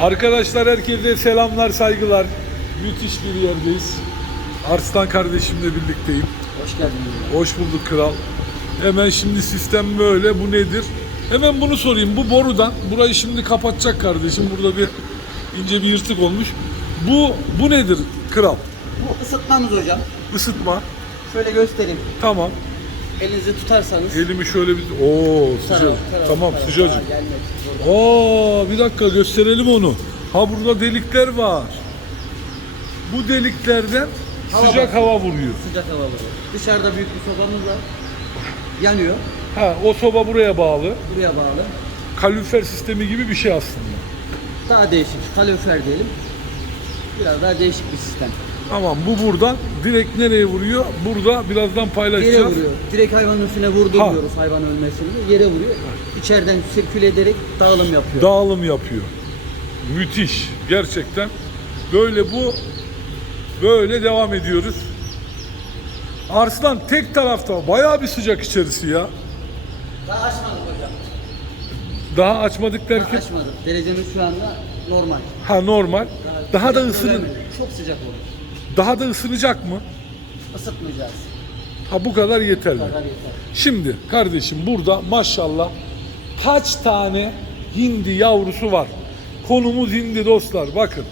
Arkadaşlar herkese selamlar, saygılar. Müthiş bir yerdeyiz. Arslan kardeşimle birlikteyim. Hoş geldiniz. Hoş bulduk kral. Hemen şimdi sistem böyle. Bu nedir? Hemen bunu sorayım. Bu borudan burayı şimdi kapatacak kardeşim. Burada bir ince bir yırtık olmuş. Bu bu nedir kral? Bu ısıtmamız hocam. Isıtma. Şöyle göstereyim. Tamam. Elinizi tutarsanız. Elimi şöyle bir Oo sıcak. Tamam sıcacık. Oo bir dakika gösterelim onu. Ha burada delikler var. Bu deliklerden Hava sıcak basıyor. hava vuruyor. Sıcak hava vuruyor. Dışarıda büyük bir sobamız var. Yanıyor. Ha o soba buraya bağlı. Buraya bağlı. Kalorifer sistemi gibi bir şey aslında. Daha değişik. Kalorifer diyelim. Biraz daha değişik bir sistem. Tamam bu buradan direkt nereye vuruyor? Burada birazdan Yere paylaşacağız. vuruyor. Direkt hayvanın üstüne vurdurmuyoruz hayvan ölmesini. Yere vuruyor. İçeriden sirküle ederek dağılım yapıyor. Dağılım yapıyor. Müthiş. Gerçekten böyle bu böyle devam ediyoruz. Arslan tek tarafta bayağı bir sıcak içerisi ya. Daha açmadık hocam. Daha açmadık Daha derken açmadık. Derecemiz şu anda normal. ha normal. Daha da sıcak ısının. Çok sıcak olur. Daha da ısınacak mı? Isıtmayacağız. Ha bu kadar yeterli. Bu kadar yeter. Şimdi kardeşim burada maşallah kaç tane hindi yavrusu var. Konumuz hindi dostlar bakın.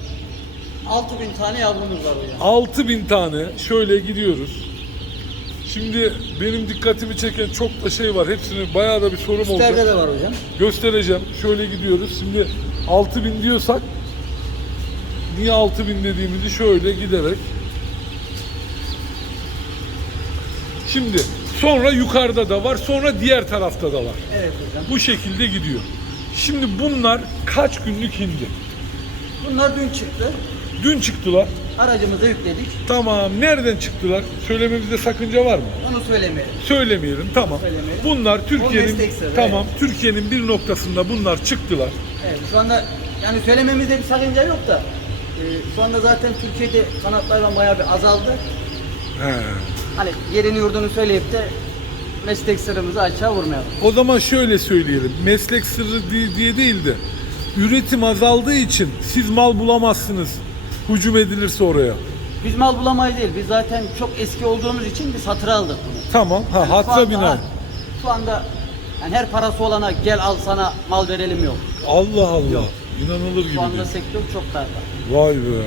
6000 tane yavrumuz var hocam. 6000 tane şöyle gidiyoruz. Şimdi benim dikkatimi çeken çok da şey var. Hepsini bayağı da bir sorum olacak. Üstlerde de var hocam. Göstereceğim. Şöyle gidiyoruz. Şimdi 6000 diyorsak niye 6000 dediğimizi şöyle giderek Şimdi sonra yukarıda da var, sonra diğer tarafta da var. Evet hocam. Bu şekilde gidiyor. Şimdi bunlar kaç günlük hindi? Bunlar dün çıktı. Dün çıktılar. Aracımıza yükledik. Tamam. Nereden çıktılar? Söylememizde sakınca var mı? Onu söylemeyelim. Söylemeyelim. Tamam. Söylemeyelim. Bunlar Türkiye'nin sırrı, tamam. Türkiye'nin bir noktasında bunlar çıktılar. Evet şu anda yani söylememizde bir sakınca yok da şu anda zaten Türkiye'de kanatlı hayvan bayağı bir azaldı. He. Hani yerini yurdunu söyleyip de meslek sırrımızı açığa vurmayalım. O zaman şöyle söyleyelim. Meslek sırrı di- diye değil de üretim azaldığı için siz mal bulamazsınız. Hücum edilirse oraya. Biz mal bulamayız değil. Biz zaten çok eski olduğumuz için biz hatıra aldık bunu. Tamam. Ha Yani şu hatıra anda- binaen. Şu anda yani her parası olana gel al sana mal verelim yok. Allah Allah. Yok. İnanılır gibi Şu anda değil. sektör çok darda. Vay be.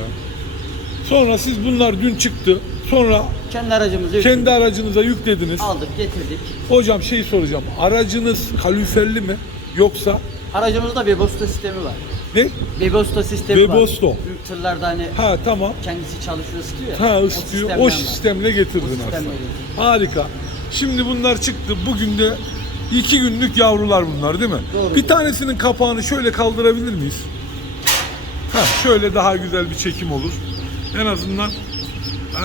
Sonra siz bunlar dün çıktı. Sonra Kendi aracımızı yükledik. kendi aracınıza yüklediniz. aldık getirdik. Hocam şey soracağım. Aracınız kaloriferli mi? Yoksa Aracımızda Bebosta sistemi var. ne? Bebosta sistemi var. Bebosta. Büyük tırlarda hani Ha tamam. kendisi çalışıyor ısıtıyor ya. Ha O ısıtıyor. sistemden O var. sistemle getirdin O sistemle aslında. getirdim. Harika. Şimdi bunlar çıktı. Bugün de iki günlük yavrular bunlar değil mi? Doğru. Bir tanesinin kapağını şöyle kaldırabilir miyiz? Ha, şöyle daha güzel bir çekim olur. En azından eee,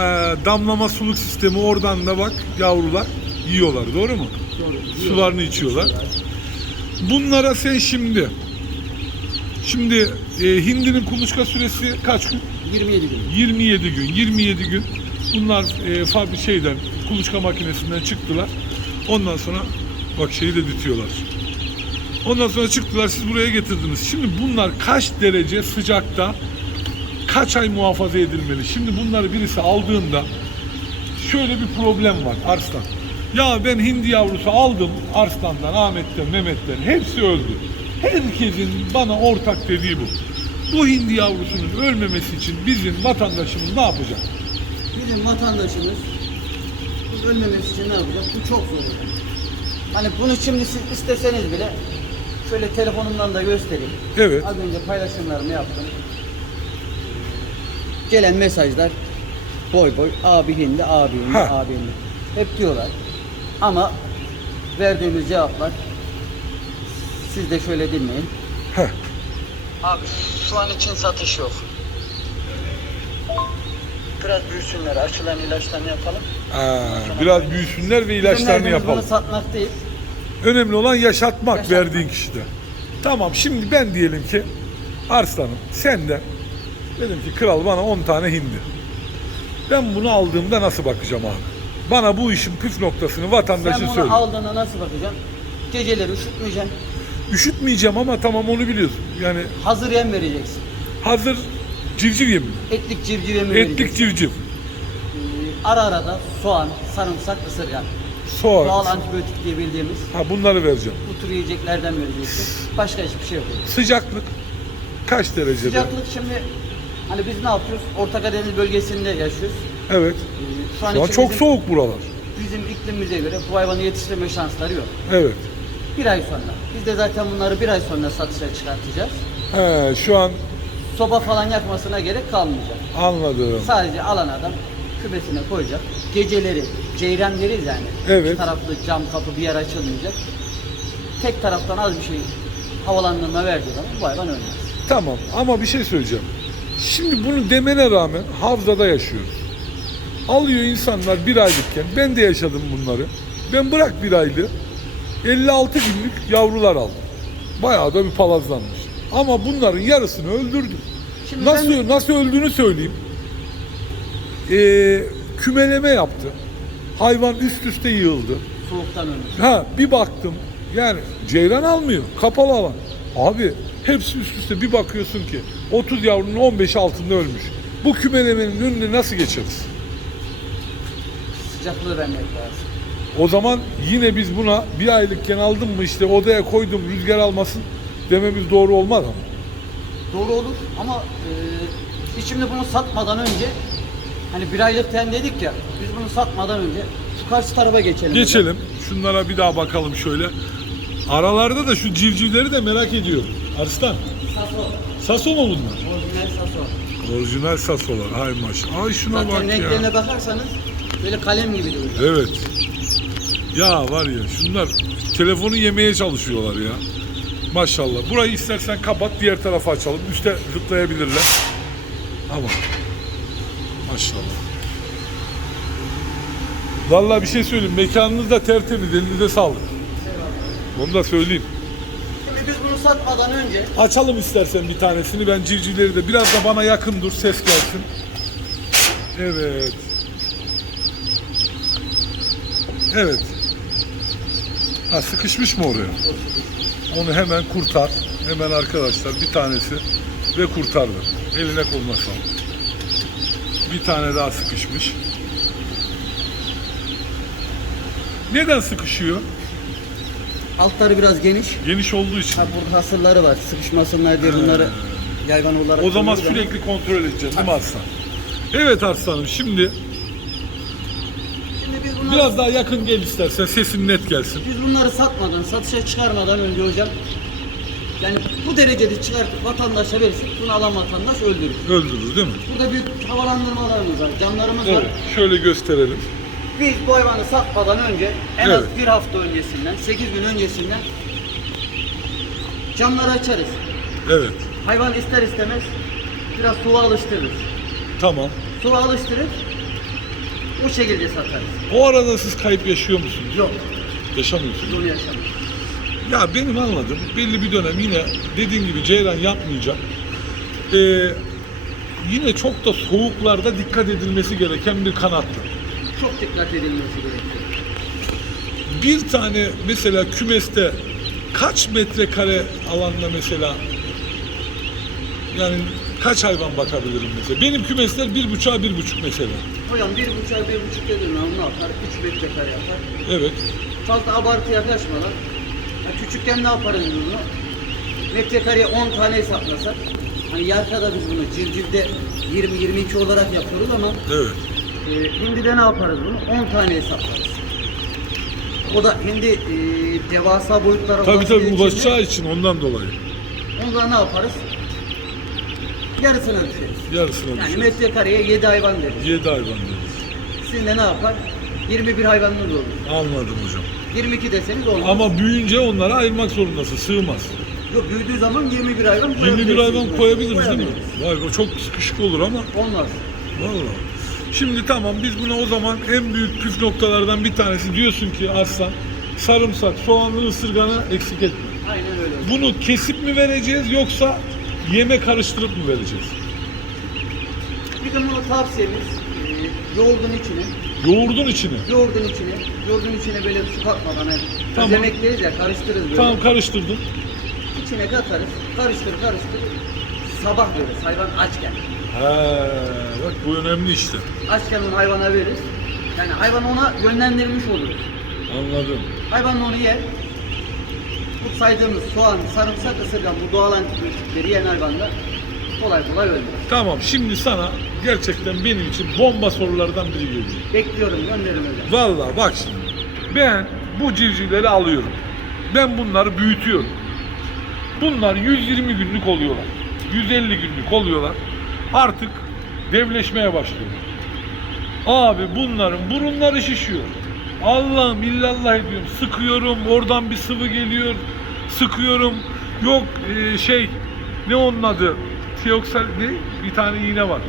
damlama suluk sistemi oradan da bak yavrular yiyorlar. Doğru mu? Doğru. Sularını içiyorlar. Bunlara sen şimdi şimdi e, hindinin kuluçka süresi kaç gün? 27 gün. 27 gün. 27 gün bunlar e, fabri şeyden kuluçka makinesinden çıktılar. Ondan sonra bak şeyi de bitiyorlar. Ondan sonra çıktılar siz buraya getirdiniz. Şimdi bunlar kaç derece sıcakta kaç ay muhafaza edilmeli? Şimdi bunları birisi aldığında şöyle bir problem var Arslan. Ya ben hindi yavrusu aldım Arslan'dan, Ahmet'ten, Mehmet'ten hepsi öldü. Herkesin bana ortak dediği bu. Bu hindi yavrusunun ölmemesi için bizim vatandaşımız ne yapacak? Bizim vatandaşımız ölmemesi için ne yapacak? Bu çok zor. Hani bunu şimdi siz isteseniz bile şöyle telefonumdan da göstereyim. Evet. Az önce paylaşımlarımı yaptım. Gelen mesajlar boy boy abi hindi abi hindi Ha. abi hindi. Hep diyorlar. Ama verdiğimiz cevaplar siz de şöyle dinleyin. Heh. Abi şu an için satış yok. Biraz büyüsünler, aşılarını ilaçlarını yapalım. Aa, biraz büyüsünler ve ilaçlarını Bizim derdimiz yapalım. Bunu satmak değil. Önemli olan yaşatmak, Yaşatmak. verdiğin kişide. Tamam şimdi ben diyelim ki Arslan'ım sen de dedim ki kral bana 10 tane hindi. Ben bunu aldığımda nasıl bakacağım abi? Bana bu işin püf noktasını vatandaşın Sen bunu söyle. aldığına nasıl bakacaksın? Geceleri üşütmeyeceksin. üşütmeyeceğim ama tamam onu biliyorsun. Yani Hazır yem vereceksin. hazır civciv yemi. Etlik civciv yemi Etlik civciv. Ee, ara ara da soğan, sarımsak, ısırgan. Soğan. Doğal antibiyotik diye bildiğimiz Ha bunları vereceğim. bu tür yiyeceklerden vereceksin. Başka hiçbir şey yok. Sıcaklık kaç derecede? Sıcaklık şimdi hani biz ne yapıyoruz? Orta Karadeniz bölgesinde yaşıyoruz. Evet. Ee, şu an, Şu an için çok bizim, soğuk buralar. Bizim iklimimize göre bu hayvanı yetiştirme şansları yok. Evet. Bir ay sonra. Biz de zaten bunları bir ay sonra satışa çıkartacağız. He, şu an Soba falan yakmasına gerek kalmayacak. anladım. Sadece alan adam kümesine koyacak. Geceleri ceyran deriz yani. Evet. İki taraflı cam kapı bir yer açılmayacak. Tek taraftan az bir şey havalandırma verdiği zaman bu hayvan ölmez. Tamam ama bir şey söyleyeceğim. Şimdi bunu demene rağmen Havza'da yaşıyoruz. Alıyor insanlar bir aylıkken. Ben de yaşadım bunları. Ben bırak bir aylığı. 56 günlük yavrular aldım. Bayağı da bir palazlanmış. Ama bunların yarısını öldürdüm. Şimdi nasıl ben- nasıl öldüğünü söyleyeyim. Ee, kümeleme yaptı. Hayvan üst üste yığıldı. Soğuktan ölmüş. Ha bir baktım yani ceyran almıyor kapalı alan. Abi hepsi üst üste bir bakıyorsun ki 30 yavrunun 15 altında ölmüş. Bu kümelemenin önüne nasıl geçeriz? Sıcaklığı vermek lazım. O zaman yine biz buna bir aylıkken aldım mı işte odaya koydum rüzgar almasın dememiz doğru olmaz ama. Doğru olur ama e, biz şimdi bunu satmadan önce hani bir aylık ten dedik ya biz bunu satmadan önce şu karşı tarafa geçelim. Geçelim şunlara bir daha bakalım şöyle. Aralarda da şu civcivleri de merak ediyorum. Arslan, Saso. Saso mu bunlar? Orijinal Saso. Orijinal Sasolar. Hay maşallah. Ay şuna Zaten bak ya. renklerine bakarsanız böyle kalem gibi duruyor. Evet. Ya var ya şunlar telefonu yemeye çalışıyorlar ya. Maşallah. Burayı istersen kapat diğer tarafa açalım. Üste zıplayabilirler. Ama maşallah. Vallahi bir şey söyleyeyim. Mekanınız da tertemiz. Elinize sağlık. Onu da söyleyeyim. Şimdi biz bunu satmadan önce Açalım istersen bir tanesini. Ben civcivleri de biraz da bana yakın dur. Ses gelsin. Evet. Evet. Ha sıkışmış mı oraya? Onu hemen kurtar. Hemen arkadaşlar bir tanesi ve kurtardı. Eline koluna sağlık. Bir tane daha sıkışmış. Neden sıkışıyor? altları biraz geniş. Geniş olduğu için. Ha burada hasırları var. Sıkışmasınlar diye bunları yayvan olarak O zaman sürekli kontrol edeceğiz değil mi Arslan? Evet Arslanım şimdi Şimdi biz bunları, biraz daha yakın gel istersen sesin net gelsin. biz bunları satmadan, satışa çıkarmadan önce hocam yani bu derecede çıkartıp vatandaşa verirsek bunu alan vatandaş öldürür. Öldürür değil mi? Burada büyük havalandırmalarımız var, camlarımız var. Evet. Şöyle gösterelim. Biz bu hayvanı satmadan önce en az Evet. bir hafta öncesinden, 8 gün öncesinden camları açarız. Evet. Hayvan ister istemez biraz suya alıştırırız. Tamam. Suya alıştırır, bu şekilde satarız. O arada siz kayıp yaşıyor musunuz? Yok, Yaşamıyorsunuz. bunu yaşamıyoruz. Ya benim anladığım belli bir dönem yine dediğim gibi ceyran yapmayacak. Ee, yine çok da soğuklarda dikkat edilmesi gereken bir kanattır. Çok dikkat edilmesi gerekiyor. Bir tane mesela kümeste kaç metrekare alanda mesela yani kaç hayvan bakabilirim mesela? Benim kümesler bir buçuğa bir buçuk mesela. Hocam bir buçuk bir buçuk dedim ne yapar? Üç metrekare yapar. Evet. Fazla abartıya kaçmadan. Küçükken ne yaparız bunu? Metrekareye 10 tane hesaplasak. Hani yarkada biz bunu civcivde 20-22 olarak yapıyoruz ama Evet. e, hindide ne yaparız bunu? 10 tane hesaplarız. O da hindi e, devasa boyutlara Tabii ulaştığı tabii için de ulaşacağı için ondan dolayı. Onda ne yaparız? Yarısını ölçeriz. Yarısına Yani düşer. metrekareye 7 hayvan deriz. 7 hayvan deriz. Sizin de ne yapar? 21 hayvanınız olur. Anladım hocam. 22 deseniz olmaz. Ama büyüyünce onları ayırmak zorundasın. Sığmaz. Yok büyüdüğü zaman 21 hayvan 21 koyabilirsiniz. hayvan koyabiliriz değil mi? Vay be çok sıkışık olur ama. Olmaz. Vallahi. Şimdi tamam biz buna o zaman en büyük püf noktalardan bir tanesi diyorsun ki Arslan sarımsak, soğanlı ısırganı eksik etme. Aynen öyle. Bunu kesip mi vereceğiz yoksa yeme karıştırıp mı vereceğiz? Bizim bunu tavsiyemiz e, yoğurdun içine, Yoğurdun içine. yoğurdun içine, yoğurdun içine böyle su katmadan hani Tamam. tamam. deriz ya karıştırırız böyle. Tamam karıştırdım. içine katarız. Karıştır karıştır. Sabah veririz hayvan açken. He, bak bu önemli işte. Açken onu hayvana veririz. Yani hayvan ona yönlendirilmiş olur. Anladım. Hayvan onu yer. Bu saydığımız soğan, sarımsak, ısırgan bu doğal antibiyotikleri yiyen hayvanda kolay kolay ölmez. Tamam şimdi sana gerçekten benim için bomba sorulardan biri geliyor. Bekliyorum gönderin hocam. Vallahi bak şimdi. Ben bu civcivleri alıyorum. Ben bunları büyütüyorum. Bunlar 120 günlük oluyorlar. 150 günlük oluyorlar. Artık devleşmeye başlıyorlar. Abi bunların burunları şişiyor. Allah'ım illallah ediyorum. Sıkıyorum. Oradan bir sıvı geliyor. Sıkıyorum. Yok e, şey ne onun adı? Tioksal ne? Bir tane iğne var.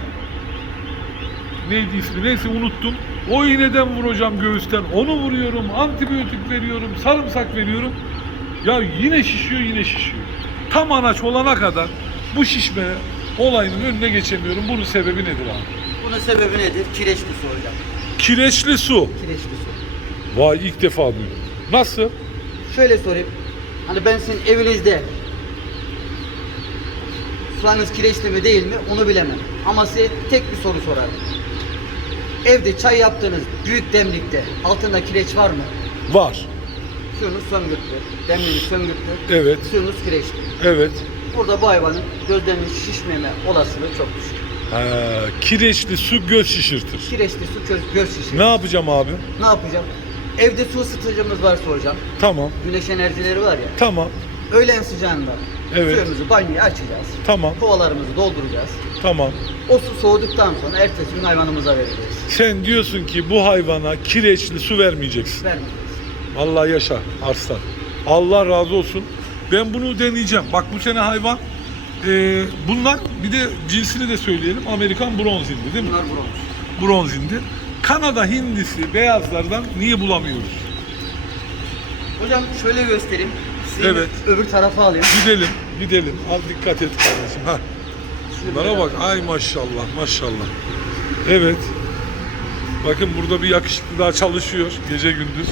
Neydi ismi? Neyse unuttum. O iğneden vuracağım göğüsten. Onu vuruyorum. Antibiyotik veriyorum. Sarımsak veriyorum. Ya yine şişiyor yine şişiyor. Tam anaç olana kadar bu şişme olayının önüne geçemiyorum. Bunun sebebi nedir abi? Bunun sebebi nedir? Kireçli su hocam. Kireçli su. Kireçli su. Vay ilk defa duydum. Nasıl? Şöyle sorayım. Hani ben sizin evinizde sularınız kireçli mi değil mi onu bilemem. Ama size tek bir soru sorarım. Evde çay yaptığınız büyük demlikte altında kireç var mı? Var. Suyunuz söngürttü. Demliğiniz söngürttü. Evet. Suyunuz kireçli. Evet. Burada bu hayvanın gözlerinin şişmeme olasılığı çok düşük. Ha, kireçli su göz şişirtir. Kireçli su göz, göz şişir. Ne yapacağım abi? Ne yapacağım? Evde su ısıtıcımız varsa hocam. Tamam. Güneş enerjileri var ya. Tamam. Öğlen sıcağında Evet. suyumuzu banyoya açacağız. Tamam. Kovalarımızı dolduracağız. Tamam. O su soğuduktan sonra ertesi gün hayvanımıza vereceğiz. Sen diyorsun ki bu hayvana kireçli su vermeyeceksin. Vermeyeceğiz. Vallahi yaşa arslan. Allah razı olsun. Ben bunu deneyeceğim. Bak bu sene hayvan e, bunlar bir de cinsini de söyleyelim. Amerikan bronz indi değil mi? Bunlar bronz. Bronz indi. Kanada hindisi beyazlardan niye bulamıyoruz? Hocam şöyle göstereyim. Sizi Evet. öbür tarafa alayım. Gidelim, gidelim. Al dikkat et kardeşim. Ha. Bunlara bak. Ay maşallah, maşallah. Evet. Bakın burada bir yakışıklı daha çalışıyor gece gündüz.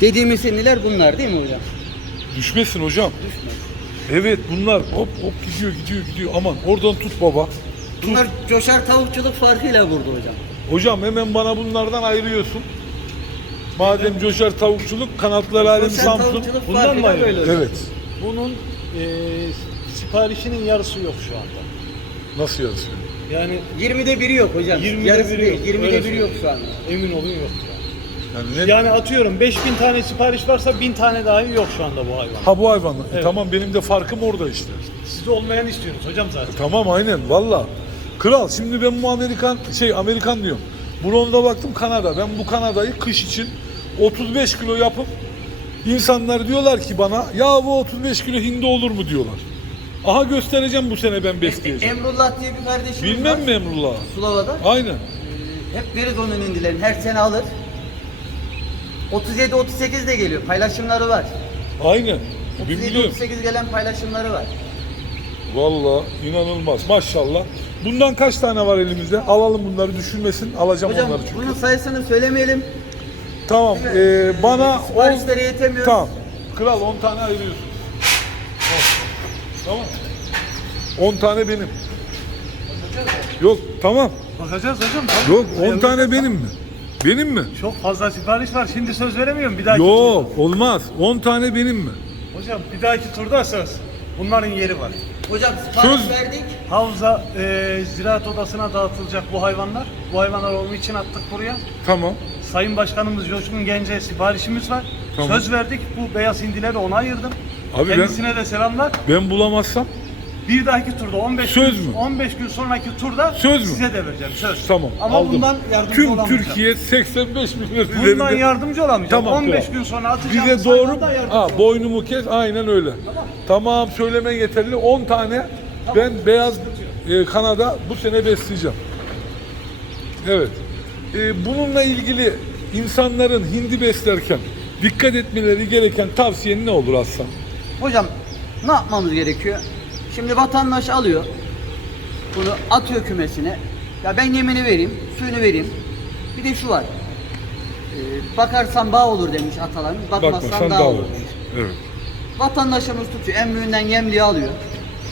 Dediğimiz sinirler bunlar değil mi hocam? Düşmesin hocam. Düşmez. Evet bunlar hop hop gidiyor gidiyor gidiyor. Aman oradan tut baba. Tut. Bunlar coşar tavukçuluk farkıyla vurdu hocam. Hocam hemen bana bunlardan ayırıyorsun. Madem coşar tavukçuluk, kanatları alemi Coşar Samsun. tavukçuluk Bundan mı ayrı? böyle. Evet. Bunun e, siparişinin yarısı yok şu anda. Nasıl yazıyor? Yani 20'de biri yok hocam. 20'de Yarısı biri değil. yok. 20'de Öyle biri yok şu anda. emin olun yok an. Yani ne? Yani atıyorum 5000 tane sipariş varsa 1000 tane dahi yok şu anda bu hayvan. Ha bu hayvan. E, Evet. tamam benim de farkım orada işte. Siz olmayan istiyorsunuz hocam zaten. Tamam aynen valla. Kral şimdi ben bu Amerikan şey Amerikan diyorum. Bronz'a baktım Kanada. Ben bu Kanada'yı kış için 35 kilo yapıp insanlar diyorlar ki bana ya bu 35 kilo hindi olur mu diyorlar. Aha göstereceğim bu sene ben besleyeceğim. Emrullah diye bir kardeşimiz Bilmem var. mi Emrullah? Sulava'da. Aynen. Hep veririz onun indilerini. Her sene alır. 37-38 de geliyor. Paylaşımları var. Aynen. Bir biliyorum. 37-38 gelen paylaşımları var. Valla inanılmaz. Maşallah. Bundan kaç tane var elimizde? Alalım bunları düşürmesin. Alacağım Hocam onları çünkü. bunun sayısını söylemeyelim. Tamam. Ee, bana 10 Siparişlere yetemiyor. Tamam. Kral 10 tane ayırıyorsun. On. Tamam. 10 tane benim. Yok tamam. Bakacağız hocam. Yok 10 tane benim mi? Benim mi? Çok fazla sipariş var. Şimdi söz veremiyorum. Bir dahaki Yok olmaz. 10 tane benim mi? Hocam bir dahaki turda söz. Bunların yeri var. Hocam sipariş Söz- verdik. Havza e, ziraat odasına dağıtılacak bu hayvanlar. Bu hayvanlar onun için attık buraya. Tamam. Sayın Başkanımız Coşkun Gence'ye siparişimiz var. Tamam. Söz verdik. Bu beyaz hindileri ona ayırdım. Abi ben- Kendisine de selamlar. Ben bulamazsam Bir dahaki turda 15 Söz gün, mü? 15 gün sonraki turda Söz mü? size de vereceğim söz. tamam Ama aldım. bundan yardımcı Tüm olamayacağım. Türkiye 85 milyon Bundan üzerinde. yardımcı olamayacağım. Tamam, 15 kral. gün sonra atacağım. Bize doğru ha, boynumu kes aynen öyle. Tamam, söylemen yeterli. 10 tane ben beyaz e, Kanada bu sene besleyeceğim. Evet. E, bununla ilgili insanların hindi beslerken dikkat etmeleri gereken tavsiyen ne olur Aslan? Hocam ne yapmamız gerekiyor? Şimdi vatandaş alıyor. Bunu atıyor kümesine. Ya ben yemini vereyim, suyunu vereyim. Bir de şu var. Ee, bakarsan bağ olur demiş atalarımız, bakmazsan dağ olur demiş. Evet. Vatandaşımız tutuyor, en büyüğünden yemliği alıyor.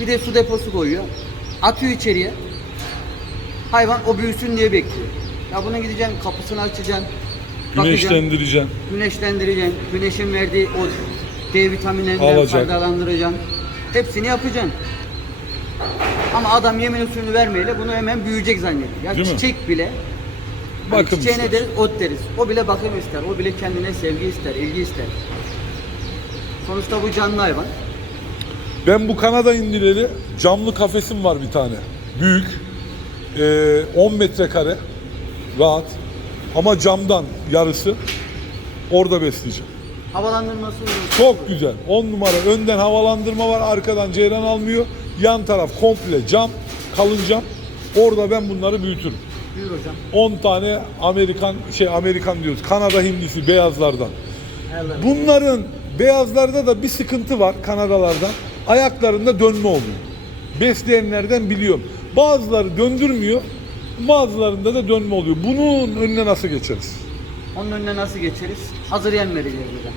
Bir de su deposu koyuyor. Atıyor içeriye. Hayvan o büyüsün diye bekliyor. Ya buna gideceksin, kapısını açacaksın. Güneşlendireceksin. güneşlendireceksin. Güneşin verdiği o D vitaminlerinden Alacak. faydalandıracaksın. Hepsini yapacaksın. Ama adam yemini suyunu vermeyle bunu hemen büyüyecek zannediyor. Ya Değil mi? çiçek bile Hani Bakım çiçeğine ister. deriz, ot deriz. O bile bakım ister. O bile kendine sevgi ister, ilgi ister. Sonuçta bu canlı hayvan. Ben bu Kanada indileri camlı kafesim var bir tane. Büyük. Ee, 10 metrekare. Rahat. Ama camdan yarısı. Orada besleyeceğim. Havalandırması uygun. Çok güzel. 10 numara. Önden havalandırma var. Arkadan ceyran almıyor. Yan taraf komple cam. Kalın cam. Orada ben bunları büyütürüm. Buyur hocam. 10 tane Amerikan şey Amerikan diyoruz. Kanada hindisi beyazlardan. Bunların beyazlarda da bir sıkıntı var Kanadalardan. Ayaklarında dönme oluyor. Besleyenlerden biliyorum. Bazıları döndürmüyor. Bazılarında da dönme oluyor. Bunun önüne nasıl geçeriz? Onun önüne nasıl geçeriz? Hazır yem vereceğiz hocam.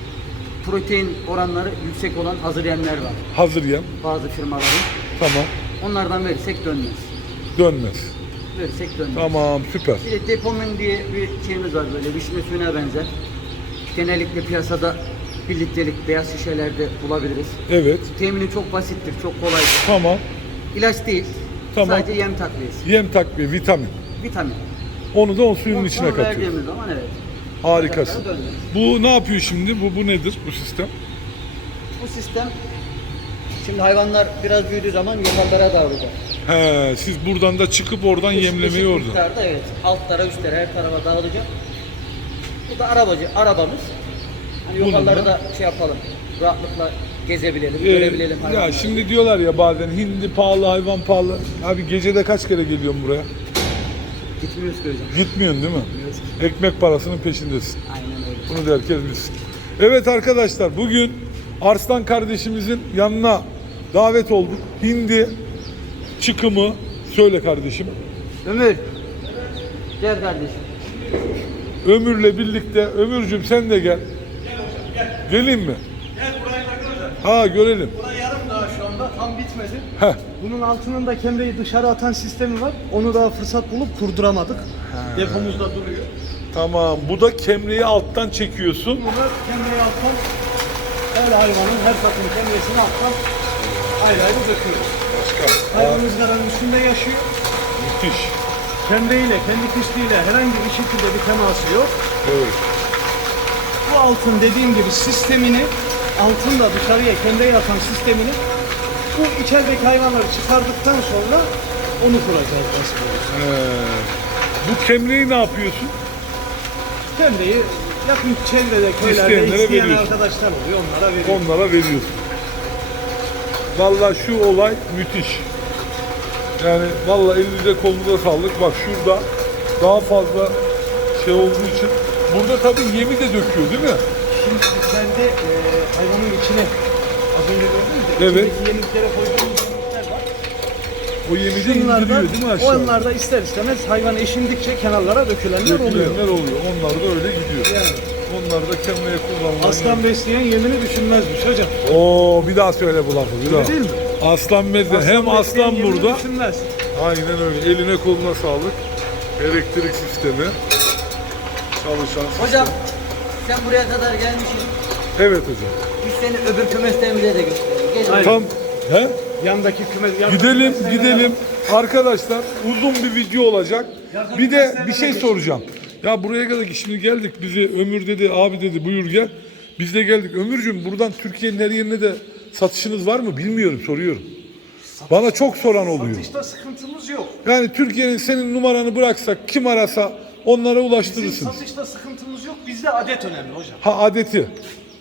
Protein oranları yüksek olan hazır yemler var. Hazır yem. Bazı firmaların. Tamam. Onlardan verirsek dönmez. Dönmez. Verirsek dönmez. Tamam süper. Bir de depomin diye bir şeyimiz var böyle vişne suyuna benzer. Genellikle piyasada bir litrelik beyaz şişelerde bulabiliriz. Evet. Temini çok basittir, çok kolaydır. Tamam. İlaç değil. Tamam. Sadece yem takviyesi. Yem takviye, vitamin. Vitamin. Onu da o suyun Onu- içine onu katıyoruz. verdiğimiz zaman evet. Harikasın. Bu ne yapıyor şimdi? Bu bu nedir bu sistem? Bu sistem şimdi hayvanlar biraz büyüdüğü zaman yukarılara dağılacak. He, siz buradan da çıkıp oradan yemlemeyi Eşit oradan. miktarda evet. Altlara, üstlere, her tarafa dağılacak. Bu da arabacı, arabamız. Hani yukarıları da- şey yapalım. Rahatlıkla gezebilelim, Ee, görebilelim ya hayvanları. şimdi diyorlar ya bazen hindi pahalı, hayvan pahalı. Abi gecede kaç kere geliyorsun buraya? Gitmiyoruz ki hocam. Gitmiyorsun değil mi? Ki. Ekmek parasının peşindesin. Aynen öyle. Bunu da herkes bilsin. Evet arkadaşlar bugün Arslan kardeşimizin yanına davet olduk. Hindi çıkımı söyle kardeşim. Ömür. Gel kardeşim. Ömür'le birlikte Ömürcüm sen de gel. Geleyim mi? Gel burayı da gör de. Ha görelim. Bura yarım daha şu anda tam bitmedi. Heh. Bunun altının da kemreyi dışarı atan sistemi var. Onu daha fırsat bulup kurduramadık. Depomuzda duruyor. Tamam. Bu da kemreyi alttan çekiyorsun. Bunu kemreyi alttan her hayvanın her takım kemresini alttan ayrı ayrı döküyoruz. Başka. Hayvan ızgaranın üstünde yaşıyor. Müthiş. Kemreyle, kendi pisliğiyle herhangi bir şekilde bir teması yok. Evet. Bu altın dediğim gibi sistemini altın da dışarıya kemreyle atan sistemini bu içerideki hayvanları çıkardıktan sonra onu kuracağız nasıl olursa. He. Bu kemreyi ne yapıyorsun? Kemreyi yakın çevrede köylerde İsteyenlere isteyen veriyorsun. arkadaşlar oluyor onlara veriyoruz. Onlara veriyorsun. Vallahi şu olay müthiş. Yani vallahi elinize kolunuza sağlık. Bak şurada daha fazla şey olduğu için burada tabii yemi de döküyor değil mi? Şimdi içeride e, hayvanın içine az önce gördünüz ya Evet. içindeki yeniklere koyduğumuz. O yemi de Bunlar da, indiriyor değil mi aşağı? onlar da ister istemez hayvan eşindikçe kenarlara dökülenler oluyor. Dökülenler oluyor. Onlar da öyle gidiyor. Yani. Onlar da kemreye kullanılan. Aslan besleyen yemini düşünmezmiş hocam. Oo bir daha söyle bu lafı bir daha. değil mi? Aslan bezle. Hem besleyen aslan yemini burada. Düşünmez. Aynen öyle. Eline koluna sağlık. Elektrik sistemi. Çalışan sistem. Hocam sen buraya kadar gelmişsin. Evet hocam. Biz seni öbür kümeslerimize de gösterelim. Gel Aynen. Tam he? Yandaki küme... yandaki Gidelim kümeslerine- gidelim. Arkadaşlar uzun bir video olacak. Bir de bir şey soracağım. Ya buraya kadar şimdi geldik bizi Ömür dedi abi dedi buyur gel. Biz de geldik. Ömürcüm buradan Türkiye'nin her yerine de satışınız var mı bilmiyorum soruyorum. Bana çok soran oluyor. Satışta sıkıntımız yok. Yani Türkiye'nin senin numaranı bıraksak kim arasa onlara Bizim ulaştırırsınız. satışta sıkıntımız yok. Bizde adet önemli hocam. Ha adeti.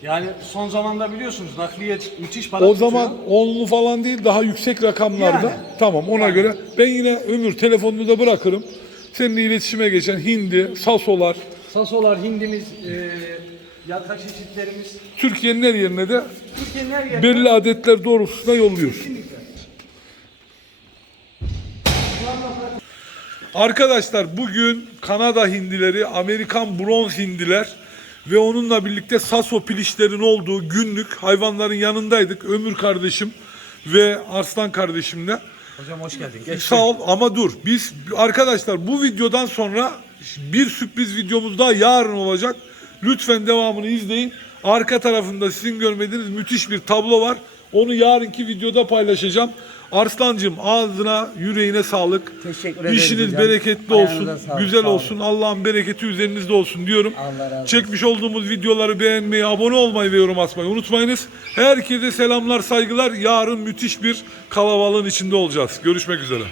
Yani son zamanda biliyorsunuz nakliye müthiş para O tutuyor. zaman onlu falan değil daha yüksek rakamlarda. Yani. Tamam ona Yani. göre ben yine ömür telefonunu da bırakırım. Seninle iletişime geçen hindi, sasolar, Sasolar, hindimiz, e, yaka çeşitlerimiz. Türkiye'nin her yerine de Türkiye'nin her yerinde belli adetler doğrultusunda zaten Arkadaşlar bugün Kanada hindileri, Amerikan bronz hindiler ve onunla birlikte Saso pilişlerin olduğu günlük hayvanların yanındaydık. Ömür kardeşim ve Arslan kardeşimle. Hocam hoş geldin. Sağ ol ama dur. Biz arkadaşlar bu videodan sonra bir sürpriz videomuz daha yarın olacak. Lütfen devamını izleyin. Arka tarafında sizin görmediğiniz müthiş bir tablo var. Onu yarınki videoda paylaşacağım. Arslancığım ağzına yüreğine sağlık. Teşekkür ederiz İşiniz hocam. bereketli Ayağınıza olsun. sağlık, güzel sağ olun. olsun. Allah'ın bereketi üzerinizde olsun diyorum. Allah razı olsun. Çekmiş olduğumuz videoları beğenmeyi, abone olmayı ve yorum atmayı unutmayınız. Herkese selamlar, saygılar. Yarın müthiş bir kalabalığın içinde olacağız. Görüşmek üzere.